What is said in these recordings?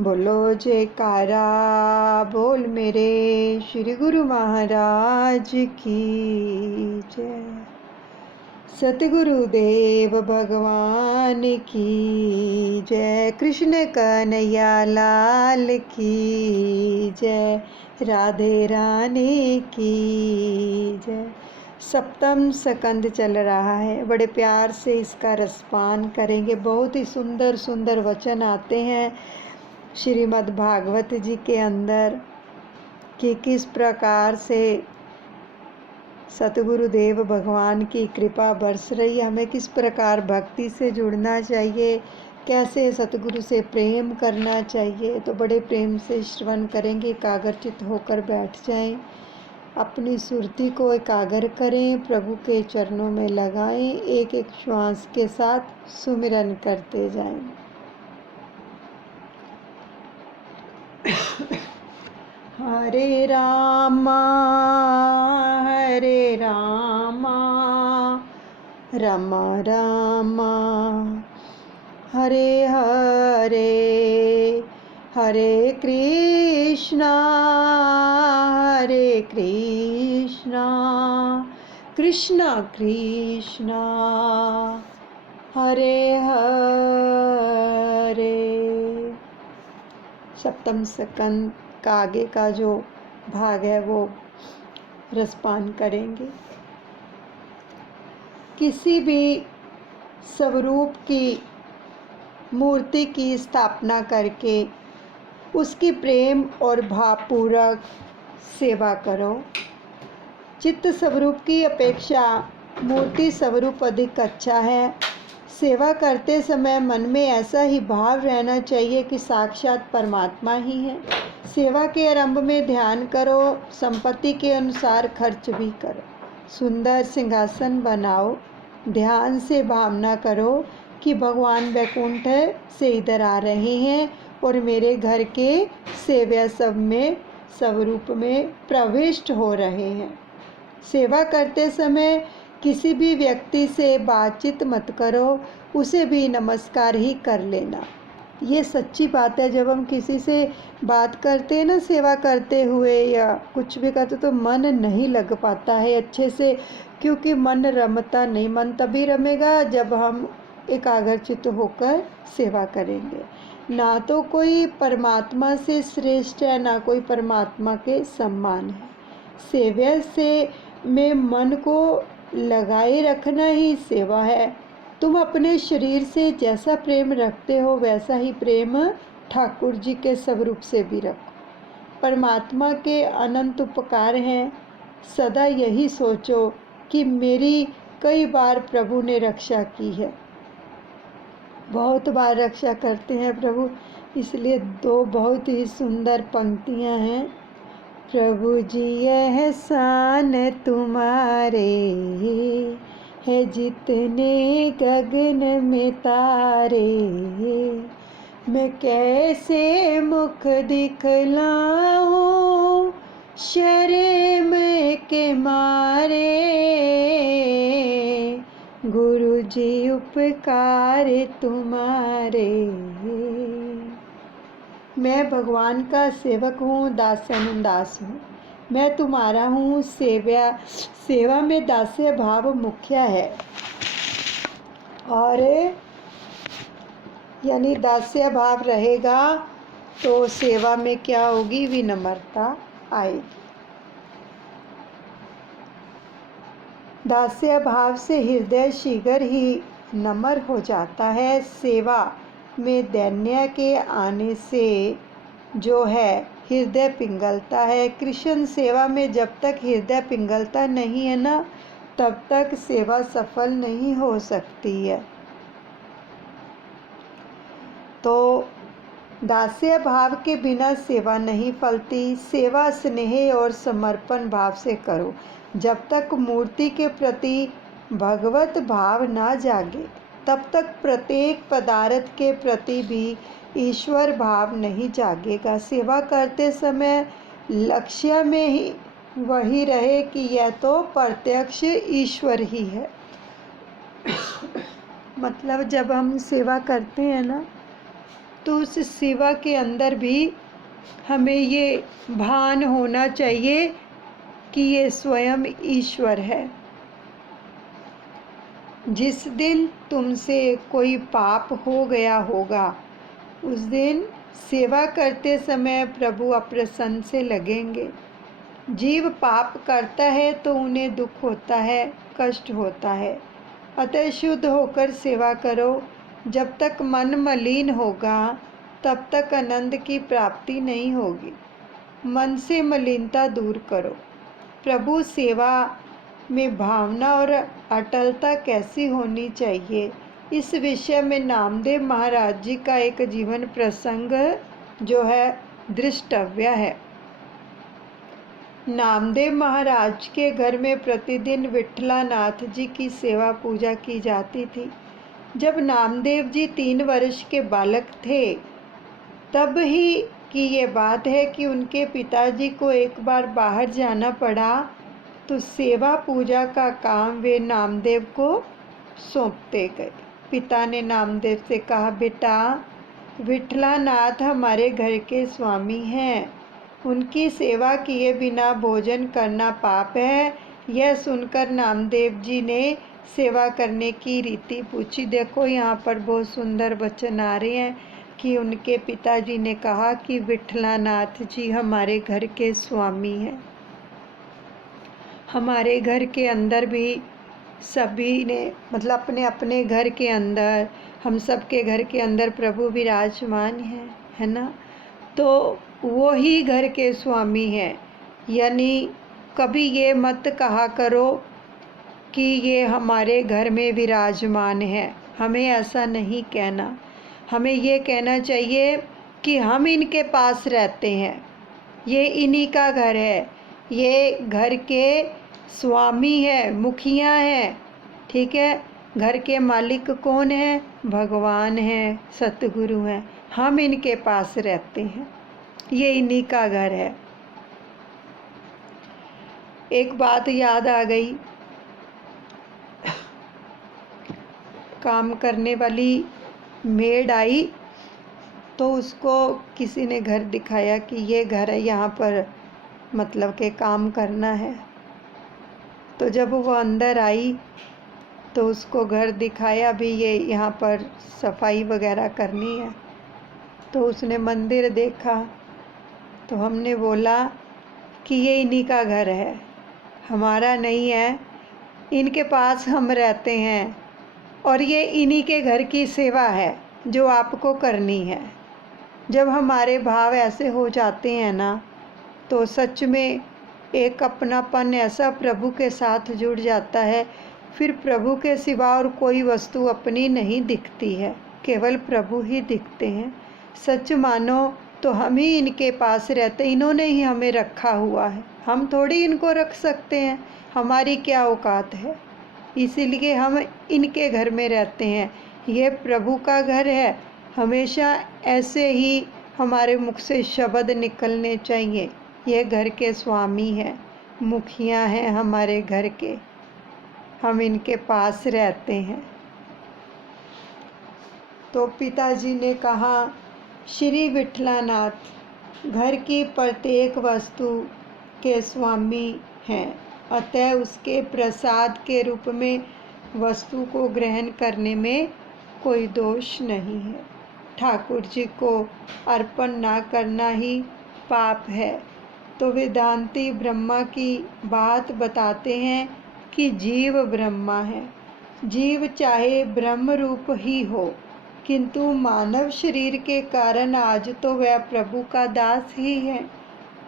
बोलो जयकारा बोल मेरे श्री गुरु महाराज की जय। सतगुरुदेव भगवान की जय। कृष्ण कन्हैया लाल की जय। राधे रानी की जय। सप्तम स्कंद चल रहा है, बड़े प्यार से इसका रसपान करेंगे। बहुत ही सुंदर सुंदर वचन आते हैं श्रीमद् भागवत जी के अंदर कि किस प्रकार से सतगुरुदेव भगवान की कृपा बरस रही है, हमें किस प्रकार भक्ति से जुड़ना चाहिए, कैसे सतगुरु से प्रेम करना चाहिए। तो बड़े प्रेम से श्रवण करेंगे। एकाग्रचित होकर बैठ जाएं, अपनी सुरती को एकाग्र करें, प्रभु के चरणों में लगाएं, एक एक श्वास के साथ सुमिरन करते जाएं। हरे रामा रामा रामा हरे हरे, हरे कृष्णा कृष्णा कृष्णा हरे हरे। सप्तम स्कंद का आगे का जो भाग है वो रसपान करेंगे। किसी भी स्वरूप की मूर्ति की स्थापना करके उसकी प्रेम और भावपूर्वक सेवा करो। चित्त स्वरूप की अपेक्षा मूर्ति स्वरूप अधिक अच्छा है। सेवा करते समय मन में ऐसा ही भाव रहना चाहिए कि साक्षात परमात्मा ही है। सेवा के आरंभ में ध्यान करो, संपत्ति के अनुसार खर्च भी करो। सुंदर सिंहासन बनाओ, ध्यान से भावना करो कि भगवान वैकुंठ से इधर आ रहे हैं और मेरे घर के सेवा सब में स्वरूप में प्रविष्ट हो रहे हैं। सेवा करते समय किसी भी व्यक्ति से बातचीत मत करो, उसे भी नमस्कार ही कर लेना। ये सच्ची बात है। जब हम किसी से बात करते हैं ना, सेवा करते हुए या कुछ भी करते, तो मन नहीं लग पाता है अच्छे से, क्योंकि मन रमता नहीं। मन तभी रमेगा जब हम एकाग्रचित होकर सेवा करेंगे। ना तो कोई परमात्मा से श्रेष्ठ है, ना कोई परमात्मा के समान है। सेवा से में मन को लगाए रखना ही सेवा है। तुम अपने शरीर से जैसा प्रेम रखते हो वैसा ही प्रेम ठाकुर जी के स्वरूप से भी रखो। परमात्मा के अनंत उपकार हैं। सदा यही सोचो कि मेरी कई बार प्रभु ने रक्षा की है। बहुत बार रक्षा करते हैं प्रभु। इसलिए दो बहुत ही सुंदर पंक्तियां हैं। प्रभु जी एहसान तुम्हारे है जितने गगन में तारे, मैं कैसे मुख दिखलाऊं शर्म के मारे, गुरु जी उपकार तुम्हारे। मैं भगवान का सेवक हूँ, दासन दास हूँ। मैं तुम्हारा हूँ। सेवा में दास्य भाव मुख्य है। और यानी दास्य भाव रहेगा तो सेवा में क्या होगी, विनम्रता आएगी। दास्य भाव से हृदय शीघ्र ही नम्र हो जाता है। सेवा में दैन्य के आने से जो है हृदय पिघलता है। कृष्ण सेवा में जब तक हृदय पिघलता नहीं है ना, तब तक सेवा सफल नहीं हो सकती है। तो दास्य भाव के बिना सेवा नहीं फलती। सेवा स्नेह और समर्पण भाव से करो। जब तक मूर्ति के प्रति भगवत भाव ना जागे, तब तक प्रत्येक पदार्थ के प्रति भी ईश्वर भाव नहीं जागेगा। सेवा करते समय लक्ष्य में ही वही रहे कि यह तो प्रत्यक्ष ईश्वर ही है। मतलब जब हम सेवा करते हैं ना, तो उस सेवा के अंदर भी हमें ये भान होना चाहिए कि ये स्वयं ईश्वर है। जिस दिन तुमसे कोई पाप हो गया होगा, उस दिन सेवा करते समय प्रभु अप्रसन्न से लगेंगे। जीव पाप करता है तो उन्हें दुख होता है, कष्ट होता है। अतः शुद्ध होकर सेवा करो। जब तक मन मलिन होगा तब तक आनंद की प्राप्ति नहीं होगी। मन से मलिनता दूर करो। प्रभु सेवा में भावना और अटलता कैसी होनी चाहिए, इस विषय में नामदेव महाराज जी का एक जीवन प्रसंग जो है दृष्टव्य है। नामदेव महाराज के घर में प्रतिदिन विठलानाथ जी की सेवा पूजा की जाती थी। जब नामदेव जी 3 वर्ष के बालक थे, तब ही की ये बात है कि उनके पिताजी को एक बार बाहर जाना पड़ा, तो सेवा पूजा का काम वे नामदेव को सौंपते गए। पिता ने नामदेव से कहा, बेटा, विठलानाथ हमारे घर के स्वामी हैं, उनकी सेवा किए बिना भोजन करना पाप है। यह सुनकर नामदेव जी ने सेवा करने की रीति पूछी। देखो यहाँ पर बहुत सुंदर वचन आ रहे हैं कि उनके पिताजी ने कहा कि विठलानाथ जी हमारे घर के स्वामी हैं। हमारे घर के अंदर भी सभी ने मतलब अपने अपने घर के अंदर, हम सब के घर के अंदर प्रभु विराजमान हैं, है ना। तो वो ही घर के स्वामी हैं। यानी कभी ये मत कहा करो कि ये हमारे घर में विराजमान है, हमें ऐसा नहीं कहना। हमें ये कहना चाहिए कि हम इनके पास रहते हैं, ये इन्हीं का घर है, ये घर के स्वामी है, मुखिया हैं, ठीक है। घर के मालिक कौन है? भगवान हैं, सतगुरु हैं। हम इनके पास रहते हैं, ये इन्हीं का घर है। एक बात याद आ गई, काम करने वाली मेड आई तो उसको किसी ने घर दिखाया कि ये घर है, यहाँ पर मतलब के काम करना है। तो जब वो अंदर आई तो उसको घर दिखाया भी, ये यहाँ पर सफाई वगैरह करनी है। तो उसने मंदिर देखा, तो हमने बोला कि ये इन्हीं का घर है, हमारा नहीं है, इनके पास हम रहते हैं और ये इन्हीं के घर की सेवा है जो आपको करनी है। जब हमारे भाव ऐसे हो जाते हैं ना, तो सच में एक अपनापन ऐसा प्रभु के साथ जुड़ जाता है, फिर प्रभु के सिवा और कोई वस्तु अपनी नहीं दिखती है, केवल प्रभु ही दिखते हैं। सच मानो तो हम ही इनके पास रहते, इन्होंने ही हमें रखा हुआ है, हम थोड़ी इनको रख सकते हैं, हमारी क्या औकात है। इसीलिए हम इनके घर में रहते हैं, ये प्रभु का घर है। हमेशा ऐसे ही हमारे मुख से शब्द निकलने चाहिए, ये घर के स्वामी हैं, मुखिया हैं हमारे घर के, हम इनके पास रहते हैं। तो पिताजी ने कहा, श्री विठलानाथ घर की प्रत्येक वस्तु के स्वामी हैं, अतः उसके प्रसाद के रूप में वस्तु को ग्रहण करने में कोई दोष नहीं है। ठाकुर जी को अर्पण ना करना ही पाप है। तो वेदांती ब्रह्मा की बात बताते हैं कि जीव ब्रह्मा है। जीव चाहे ब्रह्म रूप ही हो, किंतु मानव शरीर के कारण आज तो वह प्रभु का दास ही है।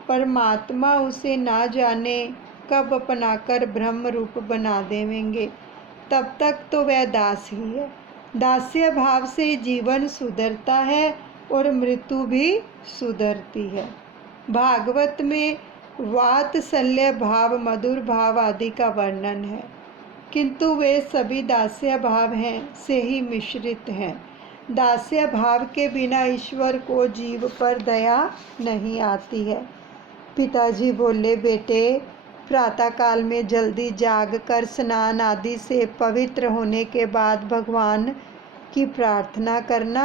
परमात्मा उसे ना जाने कब अपनाकर ब्रह्म रूप बना देवेंगे, तब तक तो वह दास ही है। दास्य भाव से जीवन सुधरता है और मृत्यु भी सुधरती है। भागवत में वात्सल्य भाव, मधुर भाव आदि का वर्णन है, किंतु वे सभी दास्य भाव हैं से ही मिश्रित हैं। दास्य भाव के बिना ईश्वर को जीव पर दया नहीं आती है। पिताजी बोले, बेटे, प्रातःकाल में जल्दी जागकर स्नान आदि से पवित्र होने के बाद भगवान की प्रार्थना करना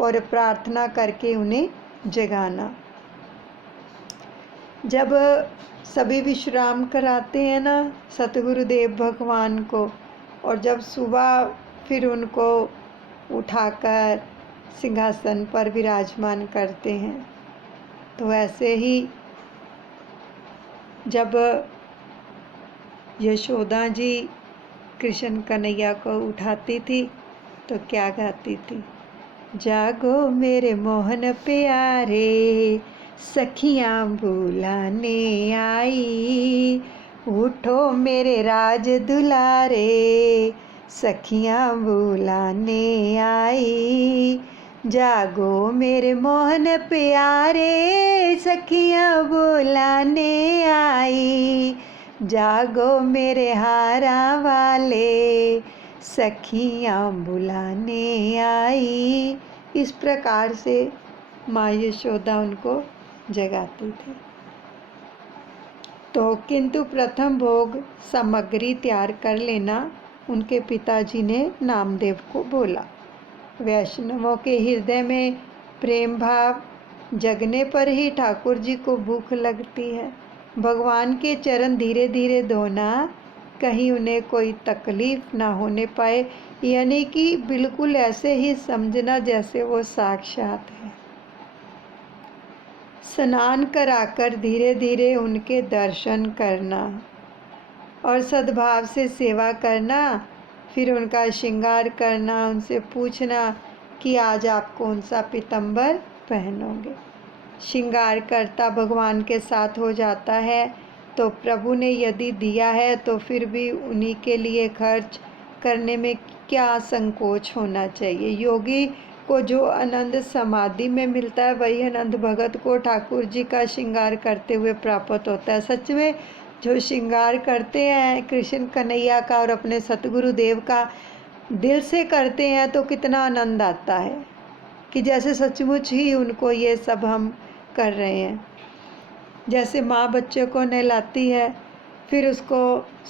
और प्रार्थना करके उन्हें जगाना। जब सभी विश्राम कराते हैं ना सतगुरुदेव भगवान को, और जब सुबह फिर उनको उठाकर सिंहासन पर विराजमान करते हैं, तो ऐसे ही जब यशोदा जी कृष्ण कन्हैया को उठाती थी तो क्या गाती थी? जागो मेरे मोहन प्यारे, सखियाँ बुलाने आई, उठो मेरे राज दुलारे, सखियाँ बुलाने आई। जागो मेरे मोहन प्यारे, सखियाँ बुलाने आई, जागो मेरे हारा वाले, सखियाँ बुलाने आई। इस प्रकार से माँ यशोदा उनको जगाती थी। तो किंतु प्रथम भोग सामग्री तैयार कर लेना उनके पिताजी ने नामदेव को बोला। वैष्णवों के हृदय में प्रेम भाव जगने पर ही ठाकुर जी को भूख लगती है। भगवान के चरण धीरे धीरे धोना, कहीं उन्हें कोई तकलीफ ना होने पाए, यानी कि बिल्कुल ऐसे ही समझना जैसे वो साक्षात है। स्नान कराकर धीरे धीरे उनके दर्शन करना और सद्भाव से सेवा करना, फिर उनका श्रृंगार करना, उनसे पूछना कि आज आप कौन सा पीताम्बर पहनोगे। श्रृंगार करता भगवान के साथ हो जाता है तो प्रभु ने यदि दिया है तो फिर भी उन्हीं के लिए खर्च करने में क्या संकोच होना चाहिए। योगी को जो आनंद समाधि में मिलता है वही आनंद भगत को ठाकुर जी का श्रृंगार करते हुए प्राप्त होता है। सच में जो श्रृंगार करते हैं कृष्ण कन्हैया का और अपने सतगुरुदेव का दिल से करते हैं तो कितना आनंद आता है कि जैसे सचमुच ही उनको ये सब हम कर रहे हैं। जैसे माँ बच्चे को नहलाती है, फिर उसको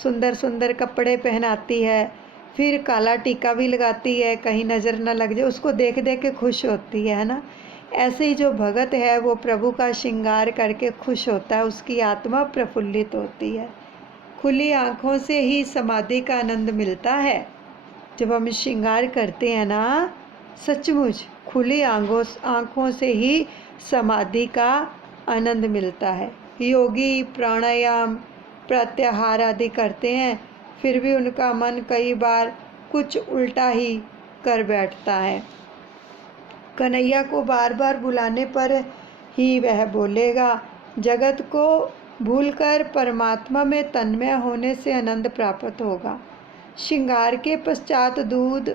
सुंदर सुंदर कपड़े पहनाती है, फिर काला टीका भी लगाती है कहीं नज़र न लग जाए, उसको देख देख के खुश होती है ना। ऐसे ही जो भगत है वो प्रभु का श्रृंगार करके खुश होता है, उसकी आत्मा प्रफुल्लित होती है। खुली आँखों से ही समाधि का आनंद मिलता है। जब हम श्रृंगार करते हैं ना, सचमुच खुली आँखों से ही समाधि का आनंद मिलता है। योगी प्राणायाम प्रत्याहार आदि करते हैं, फिर भी उनका मन कई बार कुछ उल्टा ही कर बैठता है। कन्हैया को बार बार बुलाने पर ही वह बोलेगा। जगत को भूलकर परमात्मा में तन्मय होने से आनंद प्राप्त होगा। श्रृंगार के पश्चात दूध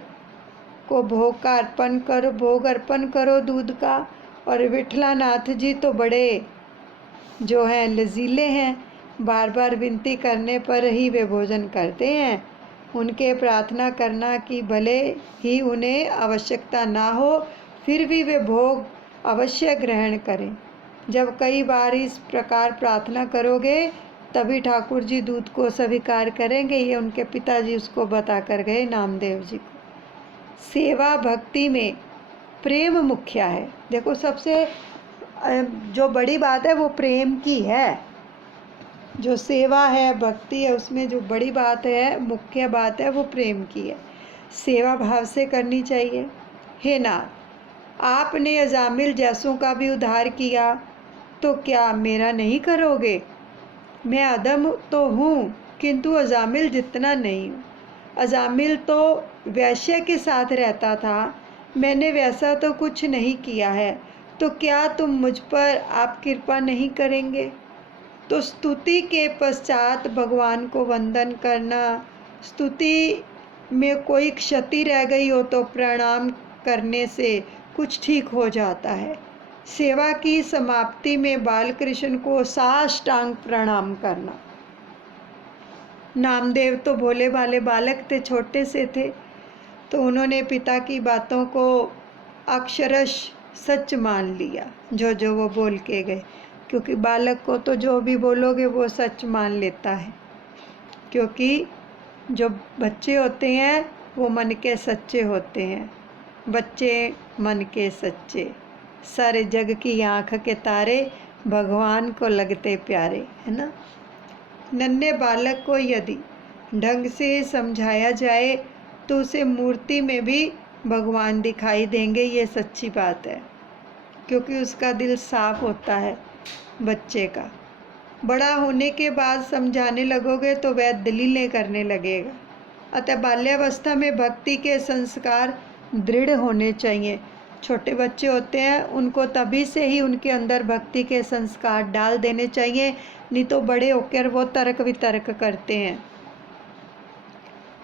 को भोग अर्पण करो दूध का। और विठलानाथ जी तो बड़े जो हैं लजीले हैं, बार बार विनती करने पर ही वे भोजन करते हैं। उनके प्रार्थना करना कि भले ही उन्हें आवश्यकता ना हो फिर भी वे भोग अवश्य ग्रहण करें। जब कई बार इस प्रकार प्रार्थना करोगे तभी ठाकुर जी दूध को स्वीकार करेंगे। ये उनके पिताजी उसको बता कर गए नामदेव जी को। सेवा भक्ति में प्रेम मुख्य है। देखो सबसे जो बड़ी बात है वो प्रेम की है। जो सेवा है भक्ति है उसमें जो बड़ी बात है, मुख्य बात है, वो प्रेम की है। सेवा भाव से करनी चाहिए। हे नाथ, आपने अजामिल जैसों का भी उद्धार किया तो क्या मेरा नहीं करोगे? मैं अदम तो हूँ किंतु अजामिल जितना नहीं हूँ। अजामिल तो वैश्य के साथ रहता था, मैंने वैसा तो कुछ नहीं किया है, तो क्या तुम मुझ पर आप कृपा नहीं करेंगे? तो स्तुति के पश्चात भगवान को वंदन करना। स्तुति में कोई क्षति रह गई हो तो प्रणाम करने से कुछ ठीक हो जाता है। सेवा की समाप्ति में बालकृष्ण को साष्टांग प्रणाम करना। नामदेव तो भोले भाले बालक थे, छोटे से थे, तो उन्होंने पिता की बातों को अक्षरश सच मान लिया, जो जो वो बोल के गए। क्योंकि बालक को तो जो भी बोलोगे वो सच मान लेता है, क्योंकि जो बच्चे होते हैं वो मन के सच्चे होते हैं, बच्चे मन के सच्चे, सारे जग की आँख के तारे, भगवान को लगते प्यारे, है ना। नन्हे बालक को यदि ढंग से समझाया जाए तो उसे मूर्ति में भी भगवान दिखाई देंगे, ये सच्ची बात है, क्योंकि उसका दिल साफ होता है बच्चे का। बड़ा होने के बाद समझाने लगोगे तो वह दलीलें करने लगेगा। अतः बाल्यावस्था में भक्ति के संस्कार दृढ़ होने चाहिए। छोटे बच्चे होते हैं, उनको तभी से ही उनके अंदर भक्ति के संस्कार डाल देने चाहिए, नहीं तो बड़े होकर वो तर्क वितर्क करते हैं।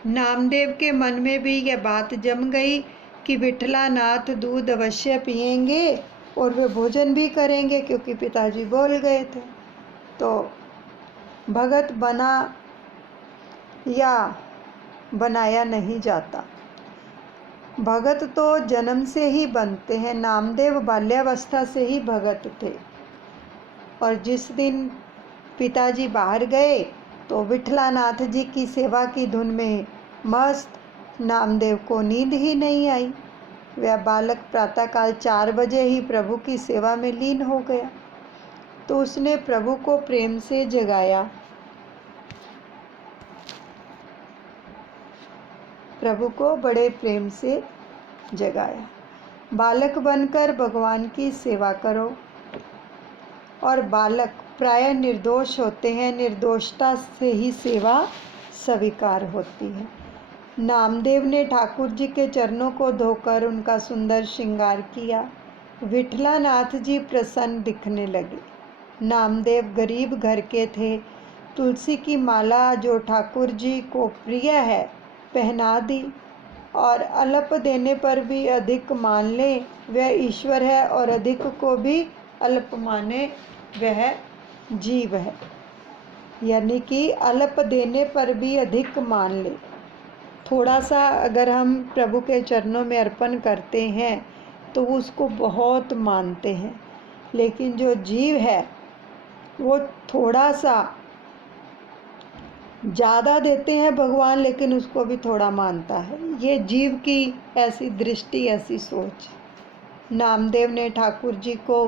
नामदेव के मन में भी यह बात जम गई कि विठलानाथ दूध अवश्य पिएंगे और वे भोजन भी करेंगे, क्योंकि पिताजी बोल गए थे। तो भगत बना या बनाया नहीं जाता, भगत तो जन्म से ही बनते हैं। नामदेव बाल्यावस्था से ही भगत थे, और जिस दिन पिताजी बाहर गए तो विठलानाथ जी की सेवा की धुन में मस्त नामदेव को नींद ही नहीं आई। वह बालक प्रातःकाल 4 बजे ही प्रभु की सेवा में लीन हो गया। तो उसने प्रभु को प्रेम से जगाया, प्रभु को बड़े प्रेम से जगाया। बालक बनकर भगवान की सेवा करो। और बालक प्राय निर्दोष होते हैं, निर्दोषता से ही सेवा स्वीकार होती है। नामदेव ने ठाकुर जी के चरणों को धोकर उनका सुंदर श्रृंगार किया। विठलानाथ जी प्रसन्न दिखने लगे। नामदेव गरीब घर के थे। तुलसी की माला जो ठाकुर जी को प्रिय है पहना दी, और अल्प देने पर भी अधिक मान ले वह ईश्वर है, और अधिक को भी अल्प माने वह जीव है। यानी कि अल्प देने पर भी अधिक मान ले। थोड़ा सा अगर हम प्रभु के चरणों में अर्पण करते हैं तो उसको बहुत मानते हैं, लेकिन जो जीव है वो थोड़ा सा ज़्यादा देते हैं भगवान, लेकिन उसको भी थोड़ा मानता है। ये जीव की ऐसी दृष्टि, ऐसी सोच। नामदेव ने ठाकुर जी को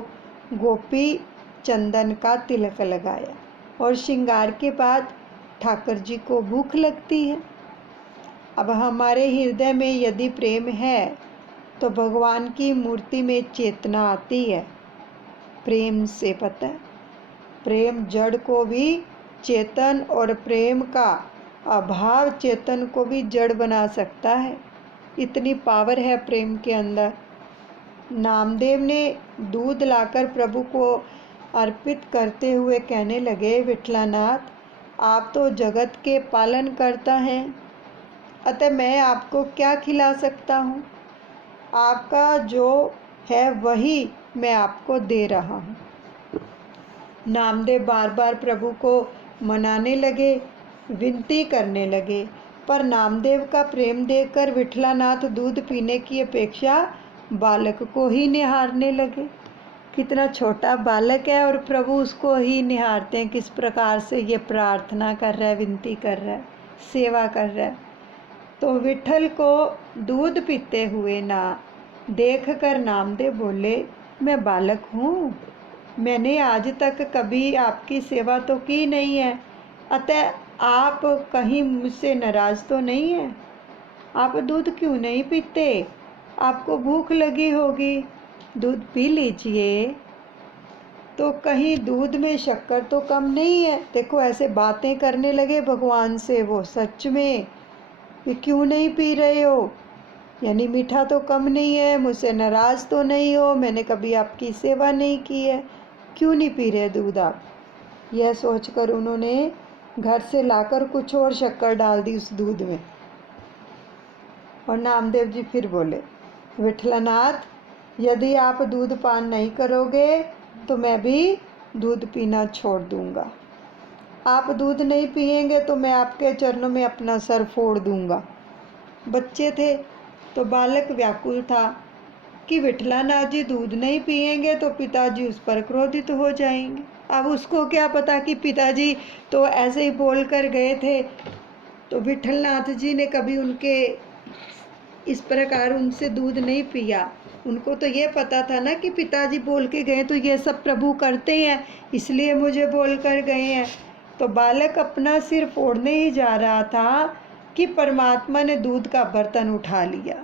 गोपी चंदन का तिलक लगाया, और श्रृंगार के बाद ठाकुर जी को भूख लगती है। अब हमारे हृदय में यदि प्रेम है तो भगवान की मूर्ति में चेतना आती है। प्रेम से, पता है, प्रेम जड़ को भी चेतन, और प्रेम का अभाव चेतन को भी जड़ बना सकता है। इतनी पावर है प्रेम के अंदर। नामदेव ने दूध लाकर प्रभु को अर्पित करते हुए कहने लगे, विठलानाथ, आप तो जगत के पालन करता हैं, अतः मैं आपको क्या खिला सकता हूँ? आपका जो है वही मैं आपको दे रहा हूँ। नामदेव बार बार प्रभु को मनाने लगे, विनती करने लगे, पर नामदेव का प्रेम देखकर विठलानाथ दूध पीने की अपेक्षा बालक को ही निहारने लगे। कितना छोटा बालक है और प्रभु उसको ही निहारते हैं, किस प्रकार से ये प्रार्थना कर रहा है, विनती कर रहा है, सेवा कर रहा है। तो विठल को दूध पीते हुए ना देख कर नामदेव बोले, मैं बालक हूँ, मैंने आज तक कभी आपकी सेवा तो की नहीं है, अतः आप कहीं मुझसे नाराज़ तो नहीं हैं? आप दूध क्यों नहीं पीते? आपको भूख लगी होगी, दूध पी लीजिए। तो कहीं दूध में शक्कर तो कम नहीं है? देखो ऐसे बातें करने लगे भगवान से वो, सच में कि क्यों नहीं पी रहे हो, यानी मीठा तो कम नहीं है, मुझसे नाराज़ तो नहीं हो, मैंने कभी आपकी सेवा नहीं की है, क्यों नहीं पी रहे दूध आप? यह सोचकर उन्होंने घर से लाकर कुछ और शक्कर डाल दी उस दूध में। और नामदेव जी फिर बोले, विठलानाथ, यदि आप दूध पान नहीं करोगे तो मैं भी दूध पीना छोड़ दूंगा। आप दूध नहीं पिएंगे तो मैं आपके चरणों में अपना सर फोड़ दूंगा। बच्चे थे तो बालक व्याकुल था कि विठलानाथ जी दूध नहीं पिएंगे तो पिताजी उस पर क्रोधित हो जाएंगे। अब उसको क्या पता कि पिताजी तो ऐसे ही बोल कर गए थे, तो विठलनाथ जी ने कभी उनके इस प्रकार उनसे दूध नहीं पिया। उनको तो ये पता था ना कि पिताजी बोल के गए तो ये सब प्रभु करते हैं, इसलिए मुझे बोल कर गए हैं। तो बालक अपना सिर फोड़ने ही जा रहा था कि परमात्मा ने दूध का बर्तन उठा लिया।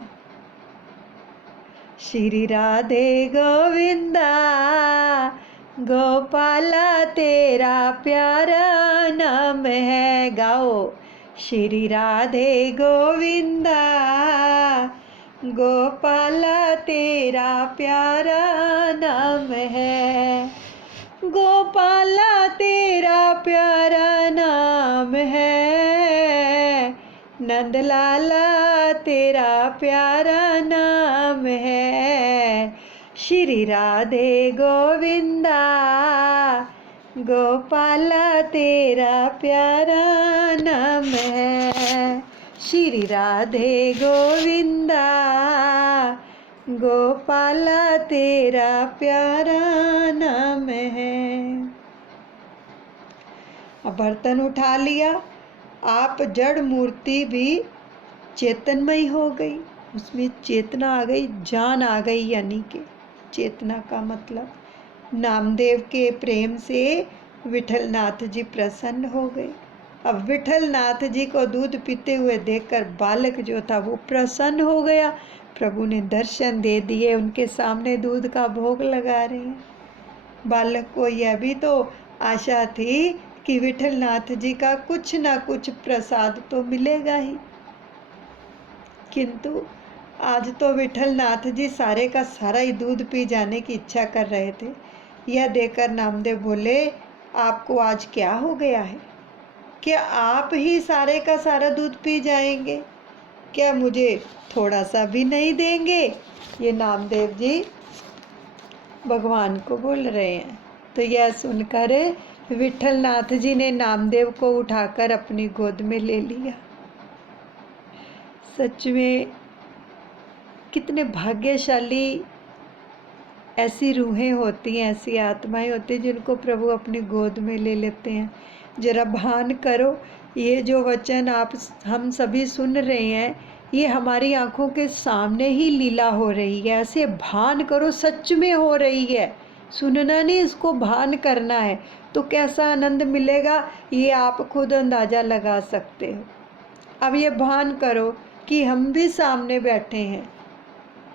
श्री राधे गोविंदा गोपाला तेरा प्यारा नाम है। गाओ। श्री राधे गोविंदा गोपाला तेरा प्यारा नाम है। गोपाला तेरा प्यारा नाम है। नंदलाला तेरा प्यारा नाम है। श्री राधे गोविंदा गोपाला तेरा प्यारा नाम है। श्री राधे गोविंदा गोपाला तेरा प्यारा नाम है। अब बर्तन उठा लिया, आप जड़ मूर्ति भी चेतनमयी हो गई, उसमें चेतना आ गई, जान आ गई। यानी कि चेतना का मतलब नामदेव के प्रेम से विठलनाथ जी प्रसन्न हो गए। अब विठलनाथ जी को दूध पीते हुए देखकर बालक जो था वो प्रसन्न हो गया। प्रभु ने दर्शन दे दिए, उनके सामने दूध का भोग लगा रहे हैं। बालक को यह भी तो आशा थी कि विठलनाथ जी का कुछ ना कुछ प्रसाद तो मिलेगा ही, किंतु आज तो विठलनाथ जी सारे का सारा ही दूध पी जाने की इच्छा कर रहे थे। यह देखकर नामदेव बोले, आपको आज क्या हो गया है? क्या आप ही सारे का सारा दूध पी जाएंगे? क्या मुझे थोड़ा सा भी नहीं देंगे? ये नामदेव जी भगवान को बोल रहे हैं। तो यह सुनकर विठलनाथ जी ने नामदेव को उठाकर अपनी गोद में ले लिया। सच में कितने भाग्यशाली ऐसी रूहें होती हैं, ऐसी आत्माएं होती हैं जिनको प्रभु अपनी गोद में ले लेते हैं। जरा भान करो, ये जो वचन हम सभी सुन रहे हैं, ये हमारी आंखों के सामने ही लीला हो रही है। ऐसे भान करो, सच में हो रही है। सुनना नहीं, इसको भान करना है तो कैसा आनंद मिलेगा ये आप खुद अंदाज़ा लगा सकते हो। अब ये भान करो कि हम भी सामने बैठे हैं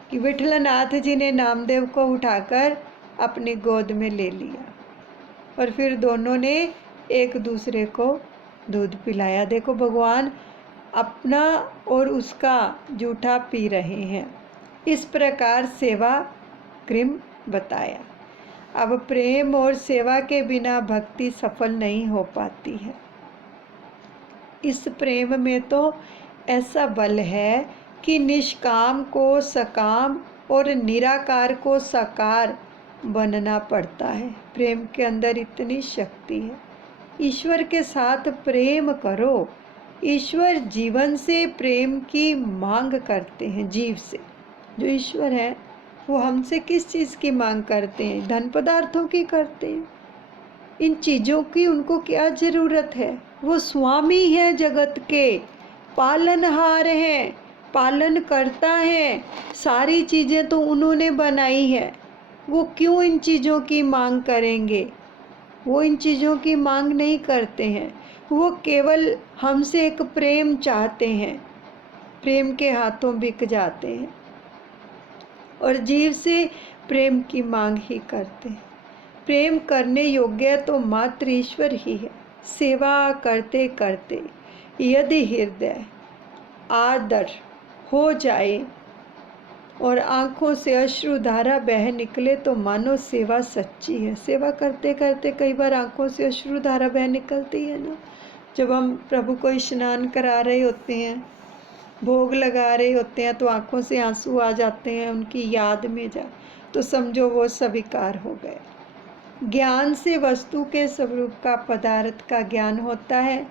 कि विठलनाथ जी ने नामदेव को उठाकर अपनी गोद में ले लिया और फिर दोनों ने एक दूसरे को दूध पिलाया। देखो भगवान अपना और उसका जूठा पी रहे हैं। इस प्रकार सेवा कृम बताया। अब प्रेम और सेवा के बिना भक्ति सफल नहीं हो पाती है। इस प्रेम में तो ऐसा बल है कि निष्काम को सकाम और निराकार को साकार बनना पड़ता है। प्रेम के अंदर इतनी शक्ति है। ईश्वर के साथ प्रेम करो। ईश्वर जीवन से प्रेम की मांग करते हैं। जीव से जो ईश्वर है वो हमसे किस चीज़ की मांग करते हैं? धन पदार्थों की करते हैं। इन चीज़ों की उनको क्या ज़रूरत है? वो स्वामी है, जगत के पालनहार हैं, पालन करता है। सारी चीज़ें तो उन्होंने बनाई है। वो क्यों इन चीज़ों की मांग करेंगे? वो इन चीज़ों की मांग नहीं करते हैं। वो केवल हमसे एक प्रेम चाहते हैं। प्रेम के हाथों बिक जाते हैं और जीव से प्रेम की मांग ही करते हैं। प्रेम करने योग्य तो मात्र ईश्वर ही है। सेवा करते करते यदि हृदय आदर हो जाए और आँखों से अश्रुधारा बह निकले तो मानो सेवा सच्ची है। सेवा करते करते कई बार आँखों से अश्रुधारा बह निकलती है ना। जब हम प्रभु को स्नान करा रहे होते हैं, भोग लगा रहे होते हैं, तो आँखों से आंसू आ जाते हैं उनकी याद में जा, तो समझो वो स्वीकार हो गए। ज्ञान से वस्तु के स्वरूप का पदार्थ का ज्ञान होता है,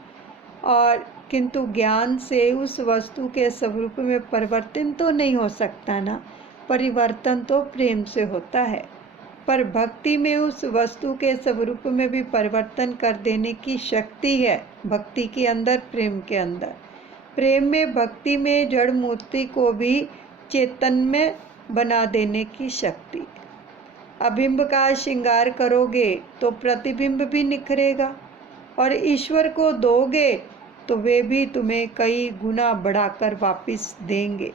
और किंतु ज्ञान से उस वस्तु के स्वरूप में परिवर्तन तो नहीं हो सकता ना। परिवर्तन तो प्रेम से होता है, पर भक्ति में उस वस्तु के स्वरूप में भी परिवर्तन कर देने की शक्ति है। भक्ति के अंदर, प्रेम के अंदर। प्रेम में, भक्ति में जड़ मूर्ति को भी चैतन्य बना देने की शक्ति। अबिंब का श्रृंगार करोगे तो प्रतिबिंब भी निखरेगा, और ईश्वर को दोगे तो वे भी तुम्हें कई गुना बढ़ाकर वापस देंगे।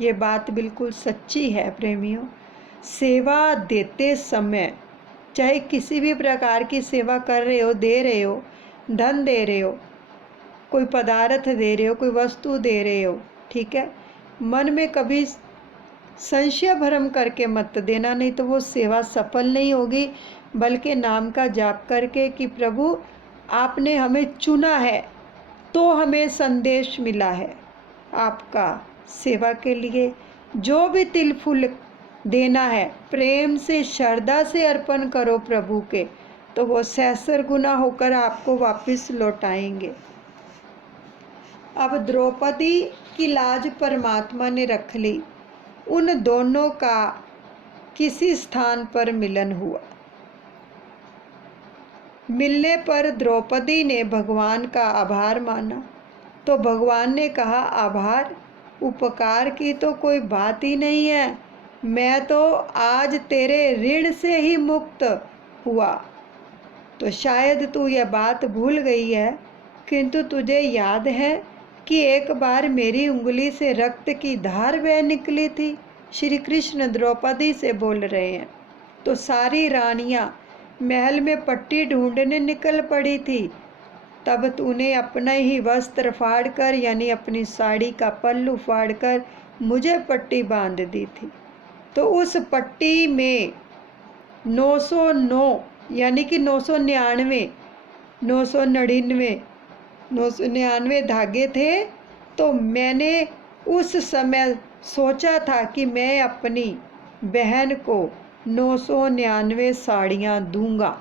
ये बात बिल्कुल सच्ची है प्रेमियों। सेवा देते समय, चाहे किसी भी प्रकार की सेवा कर रहे हो, दे रहे हो, धन दे रहे हो, कोई पदार्थ दे रहे हो, कोई वस्तु दे रहे हो, ठीक है, मन में कभी संशय भ्रम करके मत देना, नहीं तो वो सेवा सफल नहीं होगी। बल्कि नाम का जाप करके कि प्रभु आपने हमें चुना है, तो हमें संदेश मिला है आपका सेवा के लिए। जो भी तिल फूल देना है प्रेम से, श्रद्धा से अर्पण करो प्रभु के, तो वो सहस्र गुना होकर आपको वापस लौटाएंगे। अब द्रौपदी की लाज परमात्मा ने रख ली। उन दोनों का किसी स्थान पर मिलन हुआ। मिलने पर द्रौपदी ने भगवान का आभार माना, तो भगवान ने कहा, आभार उपकार की तो कोई बात ही नहीं है, मैं तो आज तेरे ऋण से ही मुक्त हुआ। तो शायद तू यह बात भूल गई है, किंतु तुझे याद है कि एक बार मेरी उंगली से रक्त की धार बह निकली थी। श्री कृष्ण द्रौपदी से बोल रहे हैं। तो सारी रानियां महल में पट्टी ढूंढने निकल पड़ी थी। तब तूने अपना ही वस्त्र फाड़कर, यानी अपनी साड़ी का पल्लू फाड़कर मुझे पट्टी बांध दी थी। तो उस पट्टी में 909 यानी कि 999 999 धागे थे। तो मैंने उस समय सोचा था कि मैं अपनी बहन को 999 साड़ियाँ दूंगा।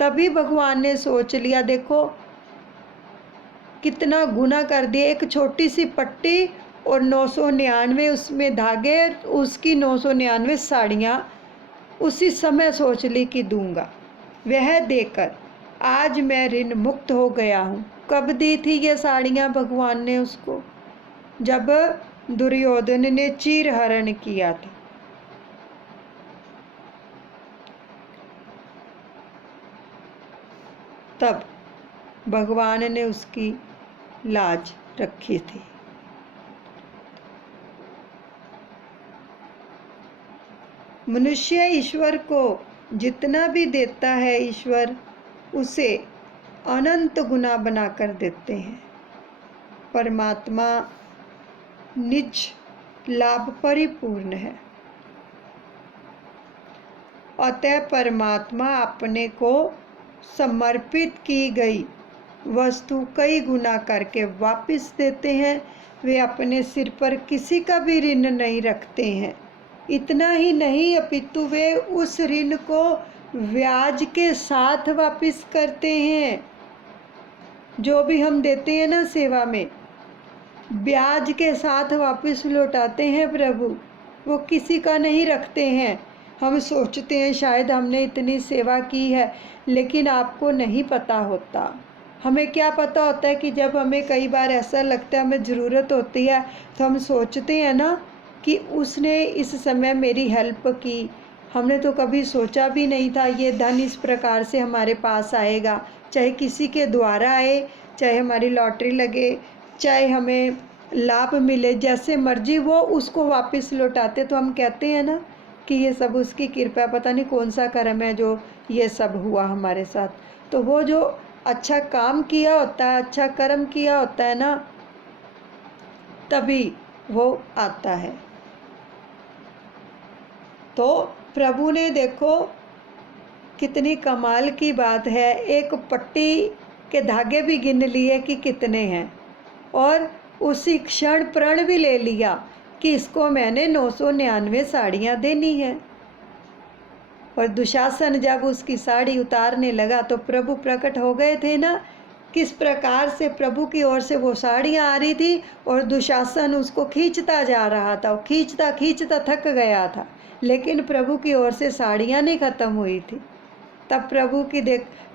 तभी भगवान ने सोच लिया, देखो कितना गुना कर दिया। एक छोटी सी पट्टी और 999 उसमें धागे, उसकी 999 साड़ियाँ उसी समय सोच ली कि दूंगा। वह देकर आज मैं ऋण मुक्त हो गया हूँ। कब दी थी ये साड़ियाँ भगवान ने उसको? जब दुर्योधन ने चीरहरण किया था। तब भगवान ने उसकी लाज रखी थी। मनुष्य ईश्वर को जितना भी देता है, ईश्वर उसे अनंत गुना बनाकर देते हैं। परमात्मा निज लाभ परिपूर्ण है। अतः परमात्मा अपने को समर्पित की गई वस्तु कई गुना करके वापस देते हैं। वे अपने सिर पर किसी का भी ऋण नहीं रखते हैं। इतना ही नहीं, अपितु वे उस ऋण को ब्याज के साथ वापस करते हैं। जो भी हम देते हैं ना सेवा में, ब्याज के साथ वापस लौटाते हैं प्रभु। वो किसी का नहीं रखते हैं। हम सोचते हैं शायद हमने इतनी सेवा की है, लेकिन आपको नहीं पता होता। हमें क्या पता होता है कि जब हमें कई बार ऐसा लगता है हमें ज़रूरत होती है, तो हम सोचते हैं ना कि उसने इस समय मेरी हेल्प की। हमने तो कभी सोचा भी नहीं था ये धन इस प्रकार से हमारे पास आएगा। चाहे किसी के द्वारा आए, चाहे हमारी लॉटरी लगे, चाहे हमें लाभ मिले, जैसे मर्जी वो उसको वापस लौटाते। तो हम कहते हैं ना कि ये सब उसकी कृपा, पता नहीं कौन सा कर्म है जो ये सब हुआ हमारे साथ। तो वो जो अच्छा काम किया होता है, अच्छा कर्म किया होता है ना, तभी वो आता है। तो प्रभु ने देखो कितनी कमाल की बात है, एक पट्टी के धागे भी गिन लिए कि कितने हैं, और उसी क्षण प्रण भी ले लिया कि इसको मैंने 999 साड़ियाँ देनी है। और दुशासन जब उसकी साड़ी उतारने लगा तो प्रभु प्रकट हो गए थे ना, किस प्रकार से प्रभु की ओर से वो साड़ियाँ आ रही थी और दुशासन उसको खींचता जा रहा था। वो खींचता खींचता थक गया था, लेकिन प्रभु की ओर से साड़ियाँ नहीं ख़त्म हुई थी। तब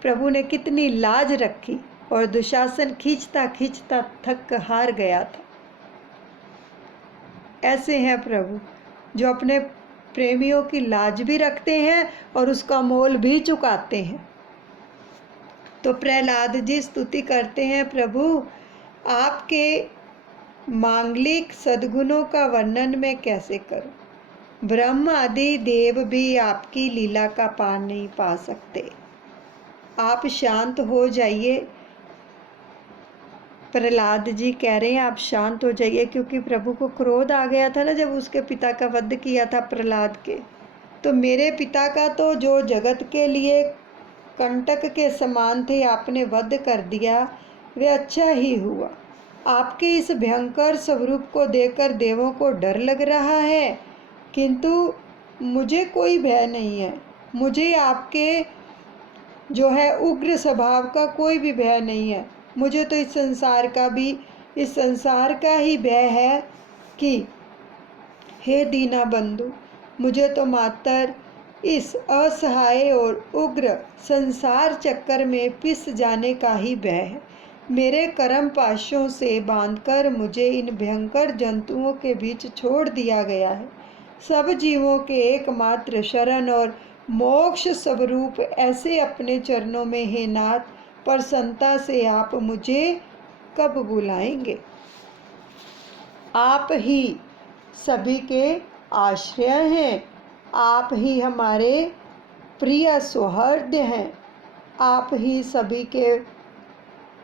प्रभु ने कितनी लाज रखी। और दुशासन खींचता खींचता थक हार गया था। ऐसे हैं प्रभु जो अपने प्रेमियों की लाज भी रखते हैं और उसका मोल भी चुकाते हैं। तो प्रहलाद जी स्तुति करते हैं, प्रभु आपके मांगलिक सद्गुणों का वर्णन मैं कैसे करूं? ब्रह्म आदि देव भी आपकी लीला का पार नहीं पा सकते। आप शांत हो जाइए। प्रहलाद जी कह रहे हैं आप शांत हो जाइए, क्योंकि प्रभु को क्रोध आ गया था ना जब उसके पिता का वध किया था प्रहलाद के। तो मेरे पिता का तो जो जगत के लिए कंटक के समान थे आपने वध कर दिया, वे अच्छा ही हुआ। आपके इस भयंकर स्वरूप को देखकर देवों को डर लग रहा है, किंतु मुझे कोई भय नहीं है। मुझे आपके जो है उग्र स्वभाव का कोई भी भय नहीं है। मुझे तो इस संसार का ही भय है कि हे दीना बंधु, मुझे तो मात्र इस असहाय और उग्र संसार चक्कर में पिस जाने का ही भय है। मेरे कर्म पाशों से बांधकर मुझे इन भयंकर जंतुओं के बीच छोड़ दिया गया है। सब जीवों के एकमात्र शरण और मोक्ष स्वरूप ऐसे अपने चरणों में हे नाथ, प्रसन्नता से आप मुझे कब बुलाएंगे? आप ही सभी के आश्रय हैं, आप ही हमारे प्रिय सौहार्द हैं, आप ही सभी के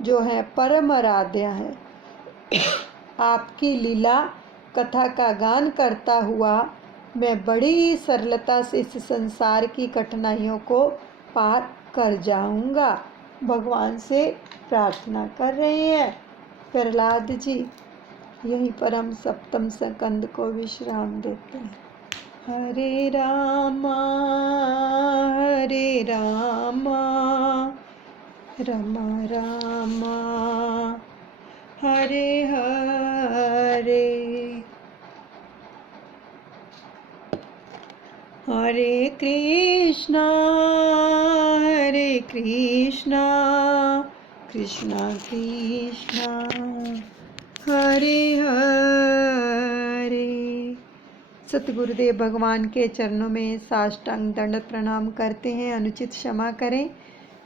जो हैं परम आराध्य हैं। आपकी लीला कथा का गान करता हुआ मैं बड़ी ही सरलता से इस संसार की कठिनाइयों को पार कर जाऊंगा। भगवान से प्रार्थना कर रहे हैं प्रहलाद जी। यहीं पर हम सप्तम स्कंद को विश्राम देते हैं। हरे रामा रामा रामा हरे हरे, हरे कृष्णा कृष्णा कृष्णा हरे हरे। सतगुरुदेव भगवान के चरणों में साष्टांग दंडवत प्रणाम करते हैं, अनुचित क्षमा करें।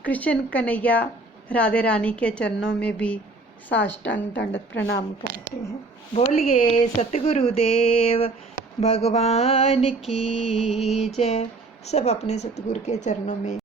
कृष्ण कन्हैया राधे रानी के चरणों में भी साष्टांग दंडवत प्रणाम करते हैं। बोलिए सतगुरुदेव भगवान की जय। सब अपने सतगुरु के चरणों में